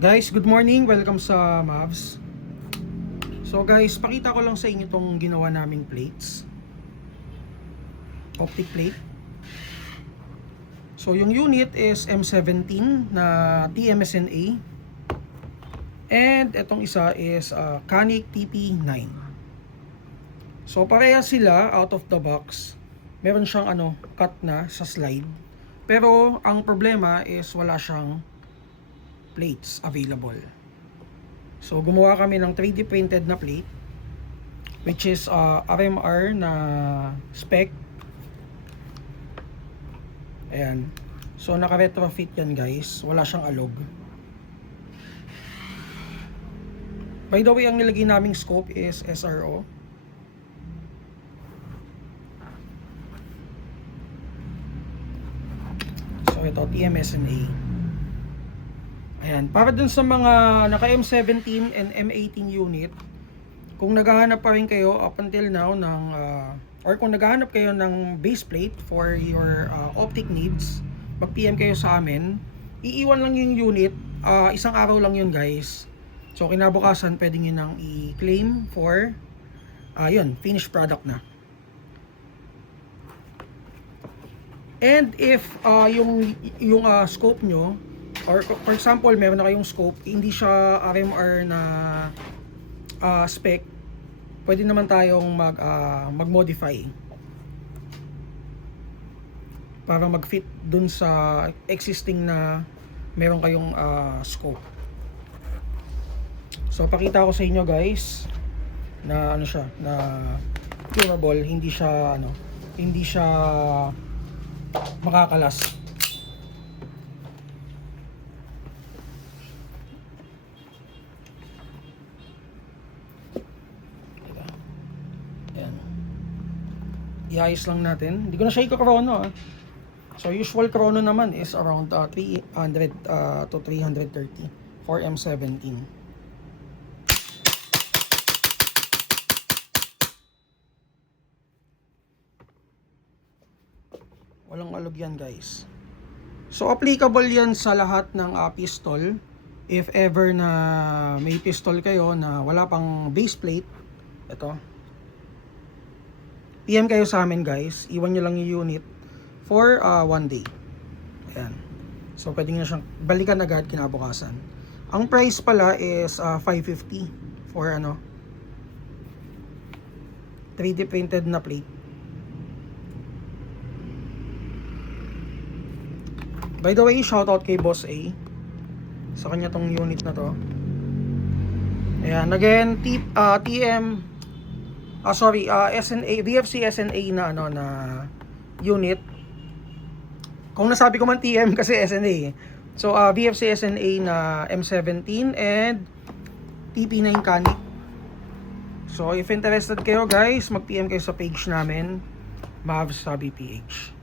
Guys, good morning. Welcome sa Mavs. So guys, pakita ko lang sa inyo itong ginawa naming plates. Optic plate. So yung unit is M17 na TMSNA. And itong isa is Canik TP9. So pareha sila out of the box. Meron siyang cut na sa slide. Pero ang problema is wala siyang plates available. So gumawa kami ng 3D printed na plate, which is RMR na spec. Ayan. So naka-retrofit yan guys. Wala siyang alog. By the way, ang nilagay naming scope is SRO. So ito, TMSNA. Ayan, para dun sa mga naka M17 and M18 unit, kung naghahanap pa rin kayo up until now ng or kung naghahanap kayo ng base plate for your optic needs, mag-PM kayo sa amin. Iiwan lang yung unit, isang araw lang yun guys. So kinabukasan pwede nyo nang i-claim for yun, finished product na. And if yung scope nyo, or for example, meron na kayong scope, hindi siya RMR na spec, pwede naman tayong mag-modify para mag-fit dun sa existing na meron kayong scope. So pakita ko sa inyo guys na siya, na durable, hindi siya makakalas. I-ayos lang natin. Hindi ko na siya i-chrono. So usual chrono naman is around 300 to 330 for M17. Walang alog yan guys. So applicable yan sa lahat ng pistol. If ever na may pistol kayo na wala pang base plate, ito, PM kayo sa amin guys, iwan nyo lang yung unit for 1 day. Ayan. So pwede nyo siyang balikan agad kinabukasan. Ang price pala is 550 for 3D printed na plate. By the way, shoutout kay Boss A sa kanya tong unit na to. Ayan, again, SNA, VFC SNA na na unit. Kung nasabi ko man TM kasi SNA. So VFC SNA na M17 and TP9 Canik. So if interested kayo guys, mag-PM kayo sa page namin, Mavs Sabi PH.